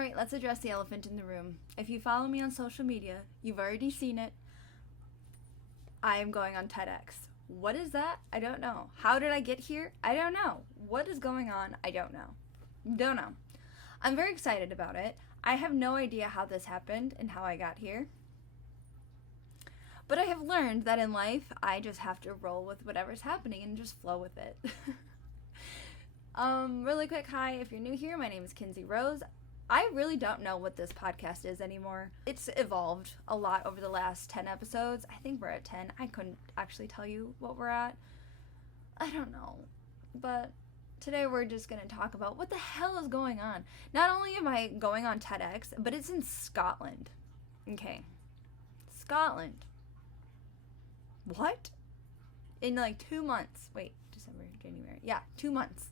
Alright, let's address the elephant in the room. If you follow me on social media, you've already seen it. I am going on TedX. What is that? I don't know. How did I get here? I don't know. What is going on? I don't know. Don't know. I'm very excited about it. I have no idea how this happened and how I got here. But I have learned that in life, I just have to roll with whatever's happening and just flow with it. Really quick, hi, if you're new here, my name is Kinsey Rose. I really don't know what this podcast is anymore. It's evolved a lot over the last 10 episodes. I think we're at 10. I couldn't actually tell you what we're at. I don't know. But today we're just going to talk about what the hell is going on. Not only am I going on TEDx, but it's in Scotland. Okay. Scotland. What? In like 2 months. Wait, December, January. Yeah, 2 months.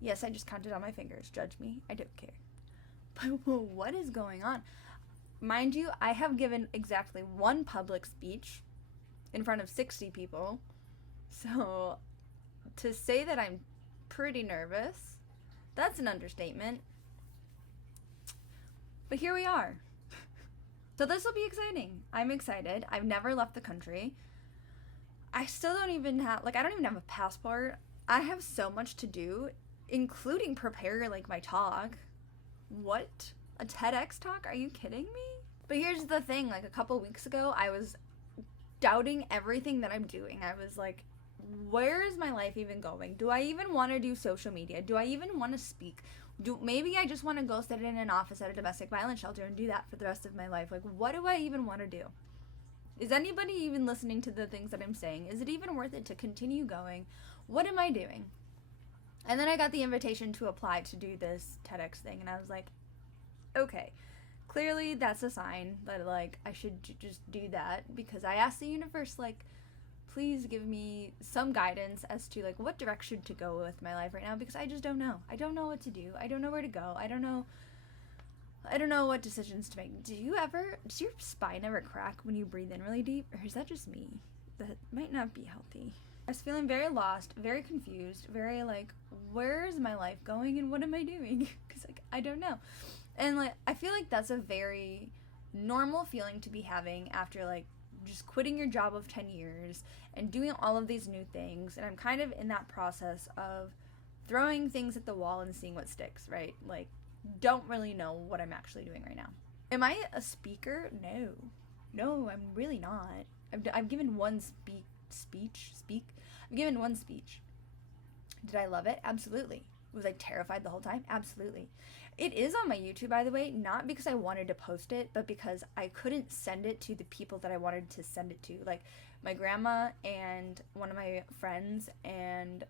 Yes, I just counted on my fingers. Judge me. I don't care. But what is going on? Mind you, I have given exactly one public speech in front of 60 people. So to say that I'm pretty nervous, that's an understatement. But here we are. So this will be exciting. I'm excited. I've never left the country. I still don't even have, I don't even have a passport. I have so much to do, including prepare, my talk. What? A TEDx talk? Are you kidding me? But here's the thing, a couple weeks ago, I was doubting everything that I'm doing. I was like, where is my life even going? Do I even want to do social media? Do I even want to speak? Maybe I just want to go sit in an office at a domestic violence shelter and do that for the rest of my life. What do I even want to do? Is anybody even listening to the things that I'm saying? Is it even worth it to continue going? What am I doing? And then I got the invitation to apply to do this TEDx thing, and I was like, okay, clearly that's a sign that, I should just do that, because I asked the universe, please give me some guidance as to, what direction to go with my life right now, because I just don't know. I don't know what to do. I don't know where to go. I don't know what decisions to make. Does your spine ever crack when you breathe in really deep, or is that just me? That might not be healthy. I was feeling very lost, very confused, very where is my life going and what am I doing? Because I don't know. And I feel like that's a very normal feeling to be having after just quitting your job of 10 years and doing all of these new things. And I'm kind of in that process of throwing things at the wall and seeing what sticks, right? Don't really know what I'm actually doing right now. Am I a speaker? No, I'm really not. I've given one speech. I've given one speech. Did I love it? Absolutely. Was I terrified the whole time? Absolutely. It is on my YouTube, by the way, not because I wanted to post it, but because I couldn't send it to the people that I wanted to send it to. My grandma and one of my friends and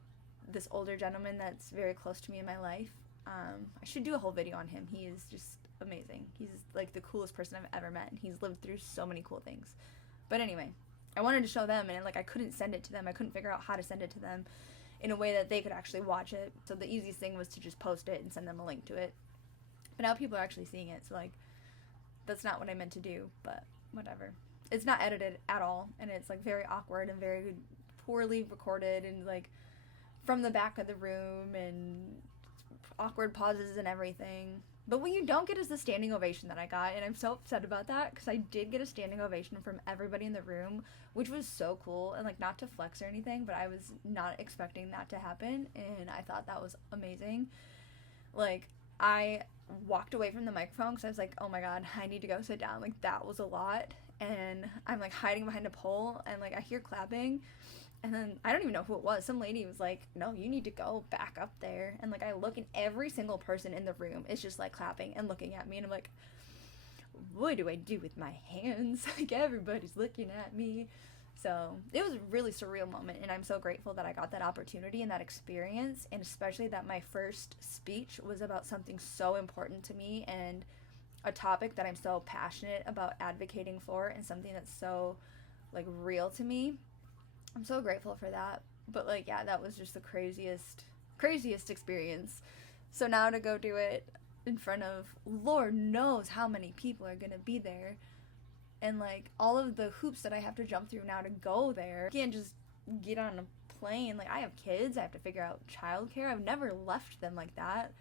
this older gentleman that's very close to me in my life. I should do a whole video on him. He is just amazing. He's the coolest person I've ever met, and he's lived through so many cool things. But anyway, I wanted to show them, and I couldn't send it to them. I couldn't figure out how to send it to them in a way that they could actually watch it. So the easiest thing was to just post it and send them a link to it. But now people are actually seeing it, so that's not what I meant to do, but whatever. It's not edited at all, and it's very awkward and very poorly recorded, and from the back of the room, and awkward pauses and everything. But what you don't get is the standing ovation that I got, and I'm so upset about that, because I did get a standing ovation from everybody in the room, which was so cool, and not to flex or anything, but I was not expecting that to happen, and I thought that was amazing. I walked away from the microphone because I was like, oh my god, I need to go sit down. That was a lot, and I'm hiding behind a pole, and I hear clapping, and then I don't even know who it was. Some lady was like, no, you need to go back up there. And I look, and every single person in the room is just clapping and looking at me. And I'm like, what do I do with my hands? Everybody's looking at me. So it was a really surreal moment. And I'm so grateful that I got that opportunity and that experience. And especially that my first speech was about something so important to me and a topic that I'm so passionate about advocating for, and something that's so real to me. I'm so grateful for that. But yeah, that was just the craziest experience. So now to go do it in front of Lord knows how many people are gonna be there, and all of the hoops that I have to jump through now to go there. I can't just get on a plane. I have kids, I have to figure out childcare. I've never left them like that.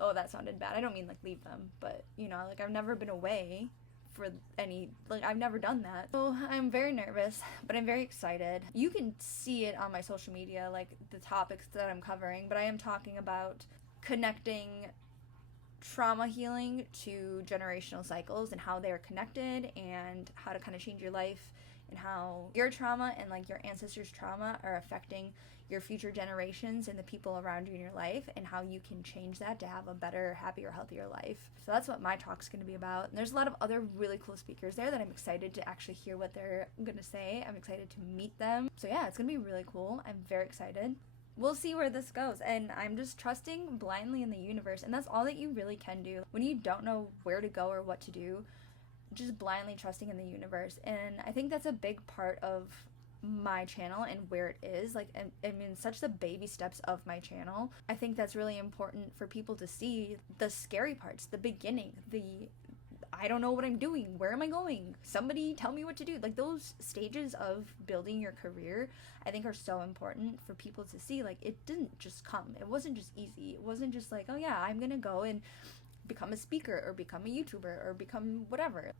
oh, that sounded bad. I don't mean like leave them, but you know, like I've never been away for any, like I've never done that. So I'm very nervous, but I'm very excited. You can see it on my social media, like the topics that I'm covering, but I am talking about connecting trauma healing to generational cycles and how they're connected, and how to kind of change your life, and how your trauma and like your ancestors' trauma are affecting your future generations and the people around you in your life, and how you can change that to have a better, happier, healthier life. So that's what my talk's going to be about. And there's a lot of other really cool speakers there that I'm excited to actually hear what they're going to say. I'm excited to meet them. So yeah, it's going to be really cool. I'm very excited. We'll see where this goes, and I'm just trusting blindly in the universe, and that's all that you really can do when you don't know where to go or what to do. Just blindly trusting in the universe. And I think that's a big part of my channel and where it is, like, I mean, such the baby steps of my channel. I think that's really important for people to see the scary parts, the beginning, the I don't know what I'm doing, where am I going, somebody tell me what to do. Like, those stages of building your career, I think, are so important for people to see. Like, it didn't just come, it wasn't just easy, it wasn't just like, oh yeah, I'm gonna go and become a speaker or become a YouTuber or become whatever.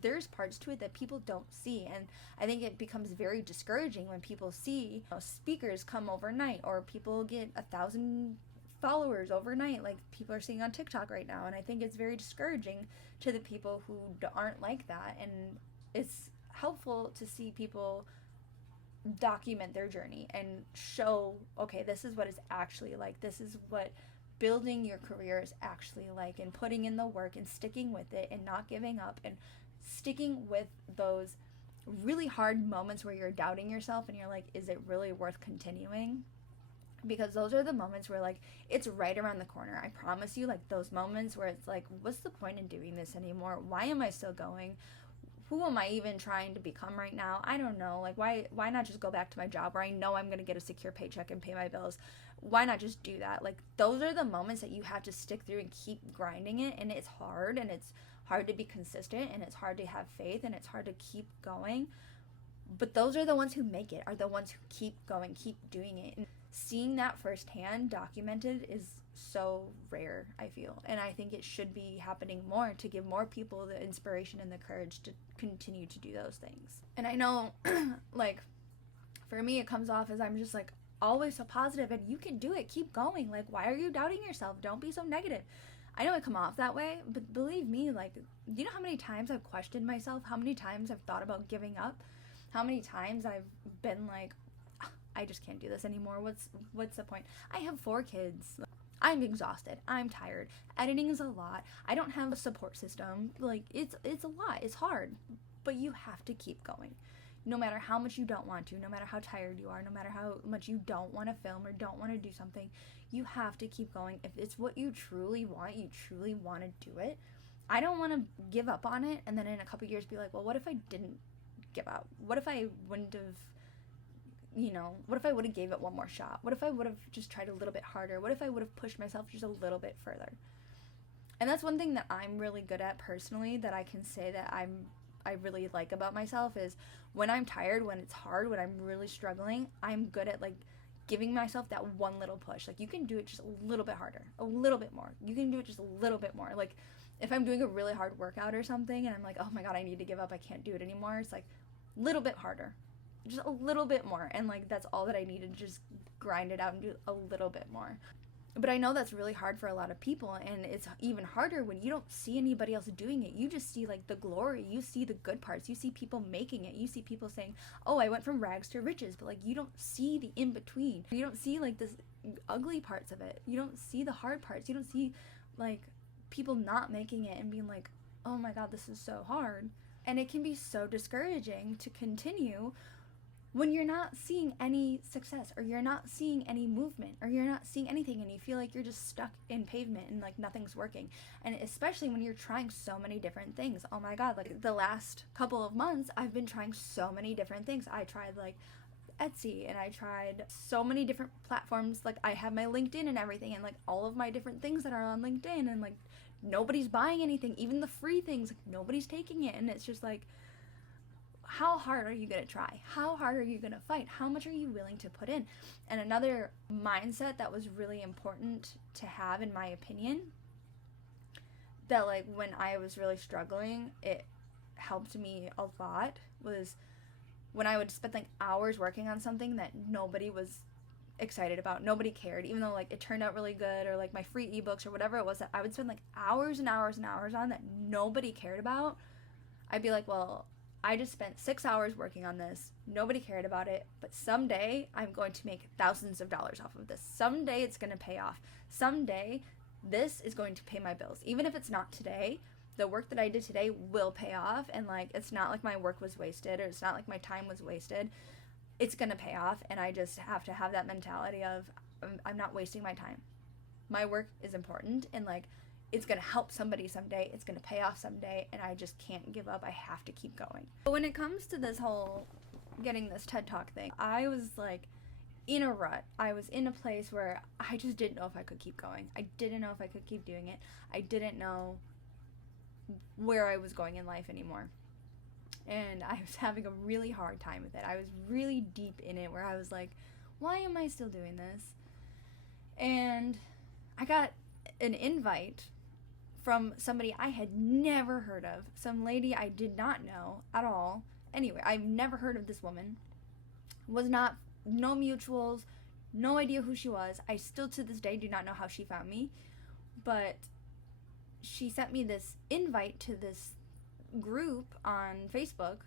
There's parts to it that people don't see, and I think it becomes very discouraging when people see, you know, speakers come overnight, or people get 1,000 followers overnight, like people are seeing on TikTok right now. And I think it's very discouraging to the people who aren't like that, and it's helpful to see people document their journey and show, okay, this is what it's actually like, this is what building your career is actually like, and putting in the work and sticking with it and not giving up, and sticking with those really hard moments where you're doubting yourself and you're like, is it really worth continuing? Because those are the moments where, like, it's right around the corner. I promise you, like, those moments where it's like, what's the point in doing this anymore? Why am I still going? Who am I even trying to become right now? I don't know. Like, why not just go back to my job where I know I'm going to get a secure paycheck and pay my bills? Why not just do that? Like, those are the moments that you have to stick through and keep grinding it. And it's hard, and it's hard to be consistent, and it's hard to have faith, and it's hard to keep going. But those are the ones who make it, are the ones who keep going, keep doing it. And seeing that firsthand documented is so rare, I feel. And I think it should be happening more, to give more people the inspiration and the courage to continue to do those things. And I know, like, for me, it comes off as I'm just, like, always so positive, and you can do it, keep going. Like, why are you doubting yourself? Don't be so negative. I know I come off that way, but believe me, like, do you know how many times I've questioned myself? How many times I've thought about giving up? How many times I've been like, I just can't do this anymore. What's the point? I have 4 kids. I'm exhausted. I'm tired. Editing is a lot. I don't have a support system. Like, it's a lot. It's hard. But you have to keep going. No matter how much you don't want to, no matter how tired you are, no matter how much you don't want to film or don't want to do something, you have to keep going. If it's what you truly want to do it. I don't want to give up on it and then in a couple years be like, well, what if I didn't give up? What if I wouldn't have, you know, what if I would have gave it one more shot? What if I would have just tried a little bit harder? What if I would have pushed myself just a little bit further? And that's one thing that I'm really good at personally, that I can say that I really like about myself, is when I'm tired, when it's hard, when I'm really struggling, I'm good at, like, giving myself that one little push. Like, you can do it just a little bit harder, a little bit more. You can do it just a little bit more. Like, if I'm doing a really hard workout or something and I'm like, oh my God, I need to give up, I can't do it anymore, it's like, a little bit harder, just a little bit more. And, like, that's all that I need to just grind it out and do a little bit more. But I know that's really hard for a lot of people, and it's even harder when you don't see anybody else doing it. You just see, like, the glory. You see the good parts. You see people making it. You see people saying, oh, I went from rags to riches. But, like, you don't see the in-between. You don't see, like, this ugly parts of it. You don't see the hard parts. You don't see, like, people not making it and being like, oh my God, this is so hard. And it can be so discouraging to continue when you're not seeing any success, or you're not seeing any movement, or you're not seeing anything, and you feel like you're just stuck in pavement and, like, nothing's working. And especially when you're trying so many different things. Oh my God, like, the last couple of months, I've been trying so many different things. I tried, like, Etsy, and I tried so many different platforms. Like, I have my LinkedIn and everything, and, like, all of my different things that are on LinkedIn, and, like, nobody's buying anything. Even the free things, like, nobody's taking it. And it's just like, how hard are you going to try? How hard are you going to fight? How much are you willing to put in? And another mindset that was really important to have, in my opinion, that, like, when I was really struggling, it helped me a lot, was when I would spend, like, hours working on something that nobody was excited about, nobody cared, even though, like, it turned out really good, or, like, my free ebooks or whatever it was that I would spend, like, hours and hours and hours on that nobody cared about. I'd be like, well, I just spent 6 hours working on this, nobody cared about it, but someday I'm going to make thousands of dollars off of this. Someday it's going to pay off. Someday this is going to pay my bills. Even if it's not today, the work that I did today will pay off, and, like, it's not like my work was wasted, or it's not like my time was wasted. It's going to pay off, and I just have to have that mentality of, I'm not wasting my time. My work is important, and, like, it's going to help somebody someday. It's going to pay off someday, and I just can't give up. I have to keep going. But when it comes to this whole getting this TED Talk thing, I was, like, in a rut. I was in a place where I just didn't know if I could keep going. I didn't know if I could keep doing it. I didn't know where I was going in life anymore. And I was having a really hard time with it. I was really deep in it, where I was like, why am I still doing this? And I got an invite from somebody I had never heard of, some lady I did not know at all. Anyway, I've never heard of this woman. No mutuals, no idea who she was. I still to this day do not know how she found me, but she sent me this invite to this group on Facebook,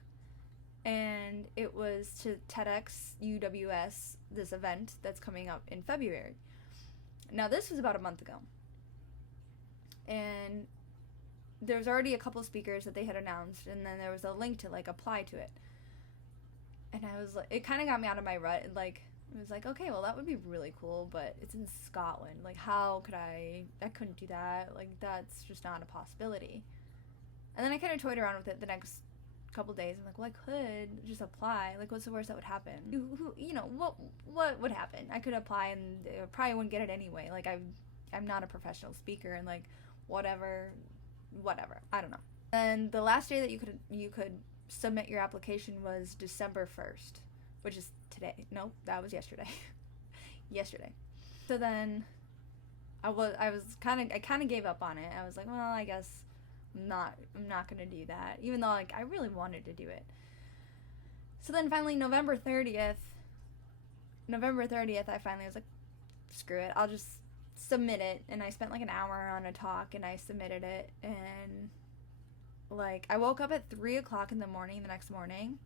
and it was to TedX UWS, this event that's coming up in February. Now, this was about a month ago, and there was already a couple speakers that they had announced, and then there was a link to, like, apply to it. And I was like, it kind of got me out of my rut. Like, it was like, okay, well, that would be really cool, but it's in Scotland. Like, how could I couldn't do that. Like, that's just not a possibility. And then I kind of toyed around with it the next couple days. I'm like, well, I could just apply. Like, what's the worst that would happen? What would happen? I could apply and I probably wouldn't get it anyway. Like, I'm not a professional speaker, and, like, whatever. I don't know. And the last day that you could submit your application was December 1st, which is today. Nope, that was yesterday. Yesterday. So then I kind of gave up on it. I was like, well, I guess I'm not gonna do that, even though, like, I really wanted to do it. So then finally November 30th, I finally was like, screw it, I'll just submit it. And I spent, like, an hour on a talk, and I submitted it. And, like, I woke up at 3 o'clock in the morning the next morning,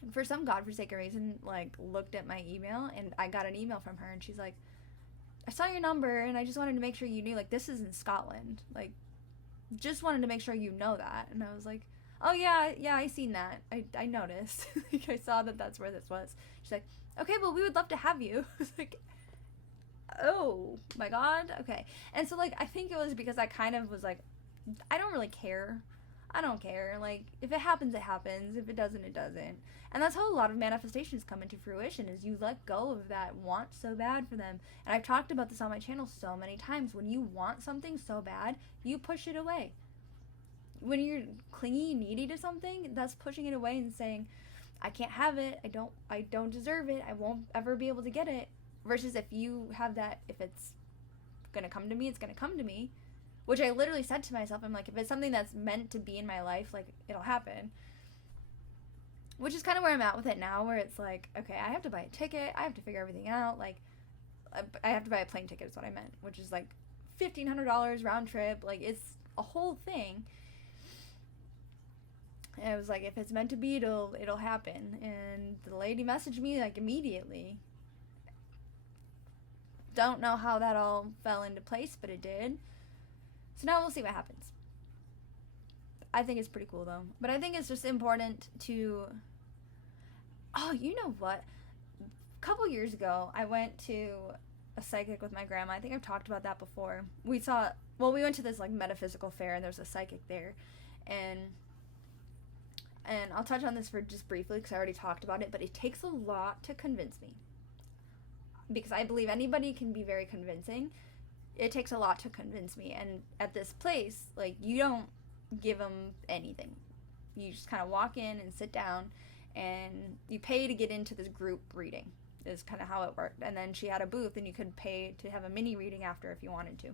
and for some godforsaken reason, like, looked at my email, and I got an email from her, and she's like, I saw your number, and I just wanted to make sure you knew, like, this is in Scotland, like, just wanted to make sure you know that. And I was like, oh yeah, I seen that. I noticed. Like, I saw that that's where this was. She's like, okay, well, we would love to have you. I was like, oh my god, okay. And so, like, I think it was because I kind of was like, I don't really care. I don't care. Like, if it happens, it happens. If it doesn't, it doesn't. And that's how a lot of manifestations come into fruition, is you let go of that want so bad for them. And I've talked about this on my channel so many times. When you want something so bad, you push it away. When you're clingy, needy to something, that's pushing it away and saying, I can't have it. I don't deserve it. I won't ever be able to get it. Versus if you have that, if it's going to come to me, it's going to come to me. Which I literally said to myself, I'm like, if it's something that's meant to be in my life, like, it'll happen. Which is kind of where I'm at with it now, where it's like, okay, I have to buy a ticket, I have to figure everything out, like, I have to buy a plane ticket is what I meant, which is, like, $1,500 round trip, like, it's a whole thing. And I was like, if it's meant to be, it'll happen. And the lady messaged me, like, immediately. Don't know how that all fell into place, but it did. So now we'll see what happens. I think it's pretty cool, though. But I think it's just important to... Oh, you know what? A couple years ago, I went to a psychic with my grandma. I think I've talked about that before. We went to this, like, metaphysical fair, and there's a psychic there. And I'll touch on this for just briefly, because I already talked about it, but it takes a lot to convince me. Because I believe anybody can be very convincing. It takes a lot to convince me. And at this place, like, you don't give them anything. You just kind of walk in and sit down, and you pay to get into this group reading is kind of how it worked. And then she had a booth, and you could pay to have a mini reading after if you wanted to.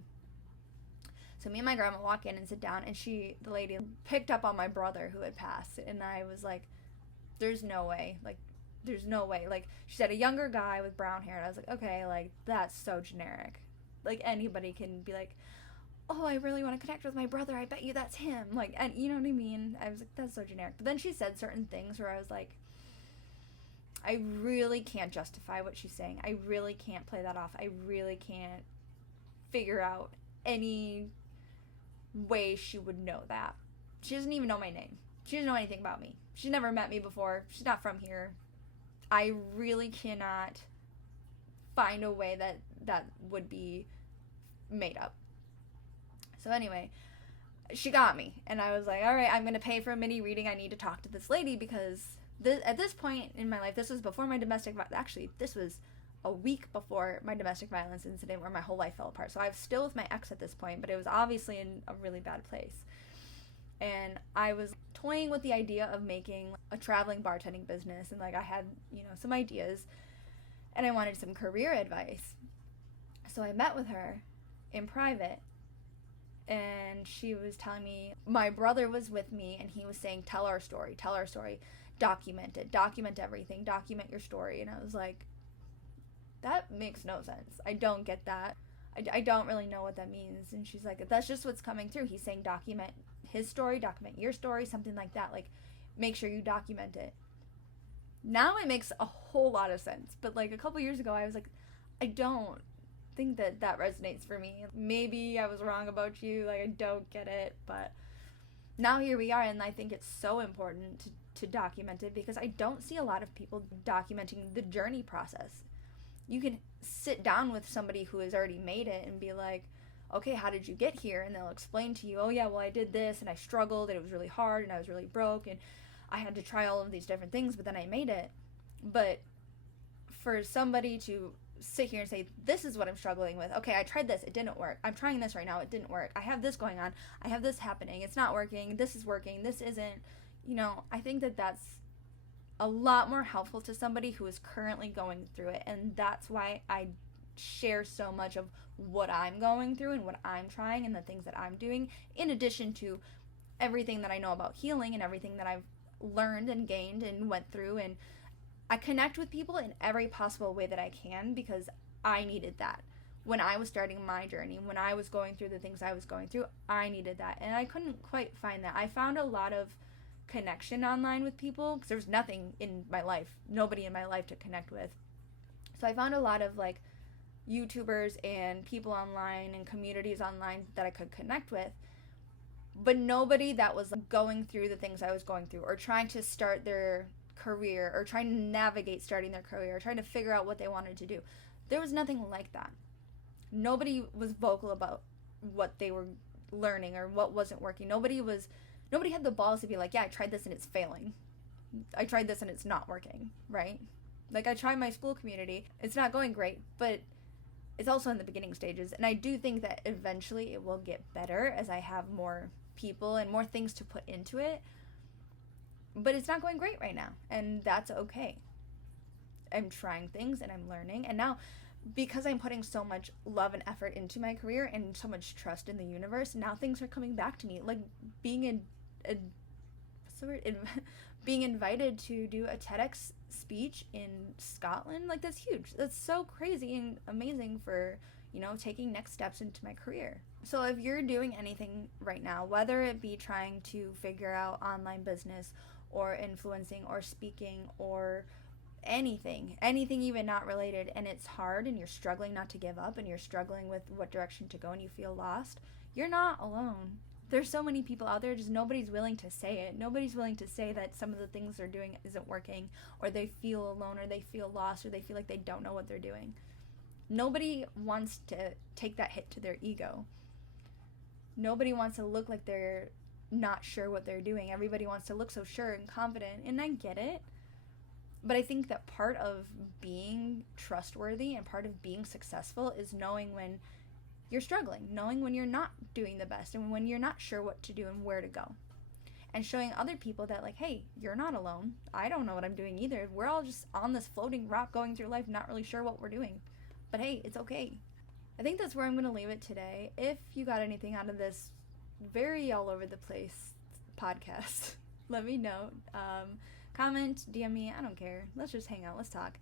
So me and my grandma walk in and sit down, and the lady picked up on my brother who had passed, and I was like, there's no way. Like, there's no way. Like, she said a younger guy with brown hair, and I was like, okay, like, that's so generic. Like, anybody can be like, oh, I really want to connect with my brother, I bet you that's him. Like, and you know what I mean? I was like, that's so generic. But then she said certain things where I was like, I really can't justify what she's saying. I really can't play that off. I really can't figure out any way she would know that. She doesn't even know my name. She doesn't know anything about me. She's never met me before. She's not from here. I really cannot find a way that would be made up. So anyway, she got me, and I was like, all right, I'm going to pay for a mini reading. I need to talk to this lady because at this point in my life, this was before my actually, this was a week before my domestic violence incident where my whole life fell apart. So I was still with my ex at this point, but it was obviously in a really bad place. And I was toying with the idea of making a traveling bartending business, and like I had, some ideas, and I wanted some career advice. So I met with her in private, and she was telling me my brother was with me, and he was saying, tell our story, document it, document everything, document your story. And I was like, that makes no sense. I don't get that. I don't really know what that means. And she's like, that's just what's coming through. He's saying document his story, document your story, something like that. Like, make sure you document it. Now it makes a whole lot of sense. But like a couple years ago, I was like, I don't think that resonates for me. Maybe I was wrong about you. Like, I don't get it. But now here we are, and I think it's so important to document it because I don't see a lot of people documenting the journey process. You can sit down with somebody who has already made it and be like, okay, how did you get here? And they'll explain to you, oh yeah, well I did this and I struggled and it was really hard and I was really broke and I had to try all of these different things, but then I made it. But for somebody to sit here and say, this is what I'm struggling with. Okay, I tried this, it didn't work. I'm trying this right now, it didn't work. I have this going on, I have this happening, it's not working, this is working, this isn't. I think that's a lot more helpful to somebody who is currently going through it, and that's why I share so much of what I'm going through and what I'm trying and the things that I'm doing, in addition to everything that I know about healing and everything that I've learned and gained and went through. And I connect with people in every possible way that I can because I needed that. When I was starting my journey, when I was going through the things I was going through, I needed that, and I couldn't quite find that. I found a lot of connection online with people because there was nothing in my life, nobody in my life to connect with. So I found a lot of like YouTubers and people online and communities online that I could connect with, but nobody that was going through the things I was going through or trying to start their career or trying to navigate starting their career or trying to figure out what they wanted to do. There was nothing like that. Nobody was vocal about what they were learning or what wasn't working. Nobody had the balls to be like, yeah, I tried this and it's failing. I tried this and it's not working, right? Like, I tried my school community. It's not going great, but it's also in the beginning stages. And I do think that eventually it will get better as I have more people and more things to put into it. But it's not going great right now, and that's okay. I'm trying things and I'm learning. And now, because I'm putting so much love and effort into my career and so much trust in the universe, now things are coming back to me. Like being being invited to do a TEDx speech in Scotland, like that's huge. That's so crazy and amazing for, taking next steps into my career. So if you're doing anything right now, whether it be trying to figure out online business or influencing or speaking or anything even not related, and it's hard and you're struggling not to give up and you're struggling with what direction to go and you feel lost, you're not alone. There's so many people out there, just nobody's willing to say it. Nobody's willing to say that some of the things they're doing isn't working, or they feel alone, or they feel lost, or they feel like they don't know what they're doing. Nobody wants to take that hit to their ego. Nobody wants to look like they're not sure what they're doing. Everybody wants to look so sure and confident, and I get it. But I think that part of being trustworthy and part of being successful is knowing when you're struggling, knowing when you're not doing the best and when you're not sure what to do and where to go. And showing other people that, like, hey, you're not alone. I don't know what I'm doing either. We're all just on this floating rock going through life, not really sure what we're doing. But hey, it's okay. I think that's where I'm going to leave it today. If you got anything out of this very all over the place podcast, let me know. Comment, DM me, I don't care. Let's just hang out. Let's talk.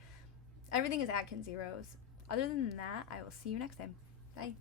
Everything is Atkins Zeros. Other than that, I will see you next time. Bye.